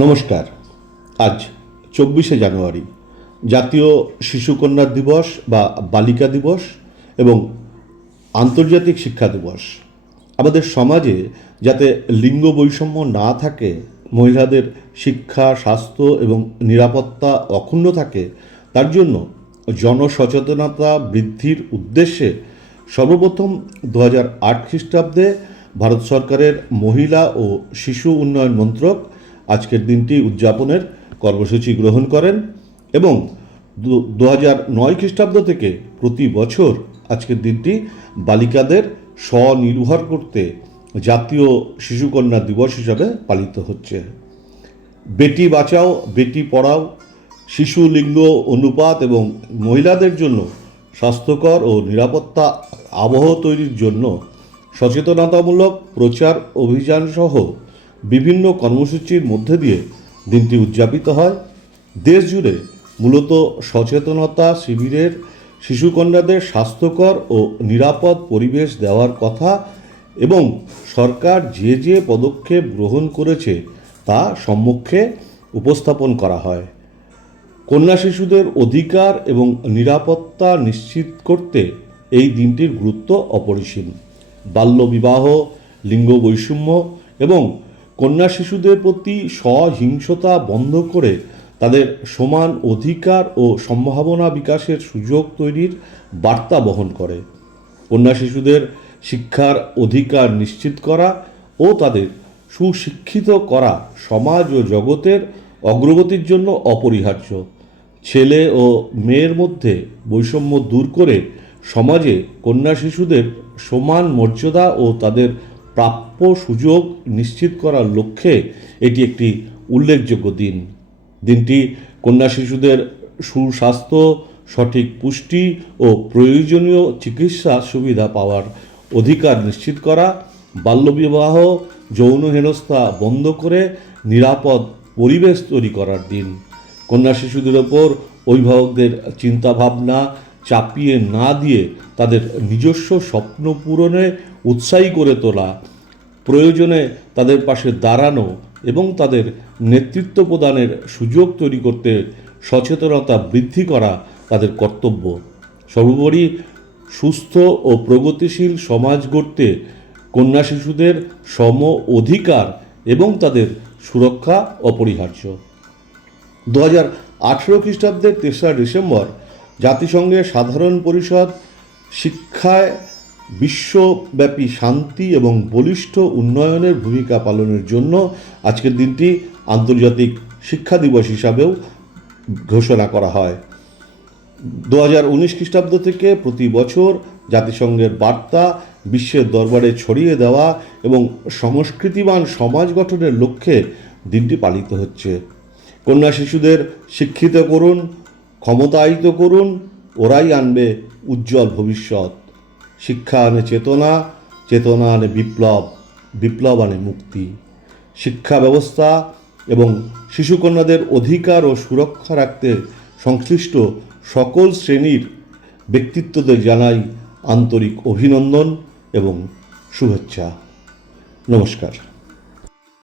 নমস্কার। আজ 24শে জানুয়ারি জাতীয় শিশুকন্যা দিবস বা বালিকা দিবস এবং আন্তর্জাতিক শিক্ষা দিবস। আমাদের সমাজে যাতে লিঙ্গ বৈষম্য না থাকে, মহিলাদের শিক্ষা, স্বাস্থ্য এবং নিরাপত্তা অক্ষুণ্ণ থাকে, তার জন্য জনসচেতনতা বৃদ্ধির উদ্দেশ্যে সর্বপ্রথম 2008 খ্রিস্টাব্দে ভারত সরকারের মহিলা ও শিশু উন্নয়ন মন্ত্রক আজকের দিনটি উদযাপনের কর্মসূচি গ্রহণ করেন এবং 2009 খ্রিস্টাব্দ থেকে প্রতি বছর আজকের দিনটি বালিকাদের স্বনির্ভর করতে জাতীয় শিশুকন্যা দিবস হিসাবে পালিত হচ্ছে। বেটি বাঁচাও বেটি পড়াও, শিশু লিঙ্গ অনুপাত এবং মহিলাদের জন্য স্বাস্থ্যকর ও নিরাপত্তা আবহ তৈরির জন্য সচেতনতামূলক প্রচার অভিযান সহ বিভিন্ন কর্মসূচির মধ্যে দিয়ে দিনটি উদযাপিত হয়। দেশ জুড়ে মূলত সচেতনতা শিবিরের শিশুকন্যাদের স্বাস্থ্যকর ও নিরাপদ পরিবেশ দেওয়ার কথা এবং সরকার যে যে পদক্ষেপ গ্রহণ করেছে তা সম্মুখে উপস্থাপন করা হয়। কন্যা শিশুদের অধিকার এবং নিরাপত্তা নিশ্চিত করতে এই দিনটির গুরুত্ব অপরিসীম। বাল্যবিবাহ, লিঙ্গ বৈষম্য এবং কন্যা শিশুদের প্রতি সহিংসতা বন্ধ করে তাদের সমান অধিকার ও সম্ভাবনা বিকাশের সুযোগ তৈরির বার্তা বহন করে। কন্যা শিশুদের শিক্ষার অধিকার নিশ্চিত করা ও তাদের সুশিক্ষিত করা সমাজ ও জগতের অগ্রগতির জন্য অপরিহার্য। ছেলে ও মেয়ের মধ্যে বৈষম্য দূর করে সমাজে কন্যা শিশুদের সমান মর্যাদা ও তাদের প্রাপ্য সুযোগ নিশ্চিত করার লক্ষ্যে এটি একটি উল্লেখযোগ্য দিন। দিনটি কন্যা শিশুদের সুস্বাস্থ্য, সঠিক পুষ্টি ও প্রয়োজনীয় চিকিৎসা সুবিধা পাওয়ার অধিকার নিশ্চিত করা, বাল্যবিবাহ, যৌন হেনস্থা বন্ধ করে নিরাপদ পরিবেশ তৈরি করার দিন। কন্যা শিশুদের ওপর অভিভাবকদের চিন্তাভাবনা চাপিয়ে না দিয়ে তাদের নিজস্ব স্বপ্ন পূরণে উৎসাহী করে তোলা, প্রয়োজনে তাদের পাশে দাঁড়ানো এবং তাদের নেতৃত্ব প্রদানের সুযোগ তৈরি করতে সচেতনতা বৃদ্ধি করা তাদের কর্তব্য। সর্বোপরি সুস্থ ও প্রগতিশীল সমাজ গড়তে কন্যা শিশুদের সম অধিকার এবং তাদের সুরক্ষা অপরিহার্য। 2018 খ্রিস্টাব্দের 3রা ডিসেম্বর জাতিসংঘের সাধারণ পরিষদ শিক্ষায় বিশ্বব্যাপী শান্তি এবং বলিষ্ঠ উন্নয়নের ভূমিকা পালনের জন্য আজকের দিনটি আন্তর্জাতিক শিক্ষা দিবস হিসাবেও ঘোষণা করা হয়। 2019 খ্রিস্টাব্দ থেকে প্রতি বছর জাতিসংঘের বার্তা বিশ্বের দরবারে ছড়িয়ে দেওয়া এবং সংস্কৃতিবান সমাজ গঠনের লক্ষ্যে দিনটি পালিত হচ্ছে। কন্যা শিশুদের শিক্ষিত করুন, ক্ষমতায়িত করুন, ওরাই আনবে উজ্জ্বল ভবিষ্যৎ। শিক্ষা আনে চেতনা, চেতনা আনে বিপ্লব, বিপ্লব আনে মুক্তি। শিক্ষা ব্যবস্থা এবং শিশুকন্যাদের অধিকার ও সুরক্ষা রাখতে সংশ্লিষ্ট সকল শ্রেণীর ব্যক্তিত্বদের জানাই আন্তরিক অভিনন্দন এবং শুভেচ্ছা। নমস্কার।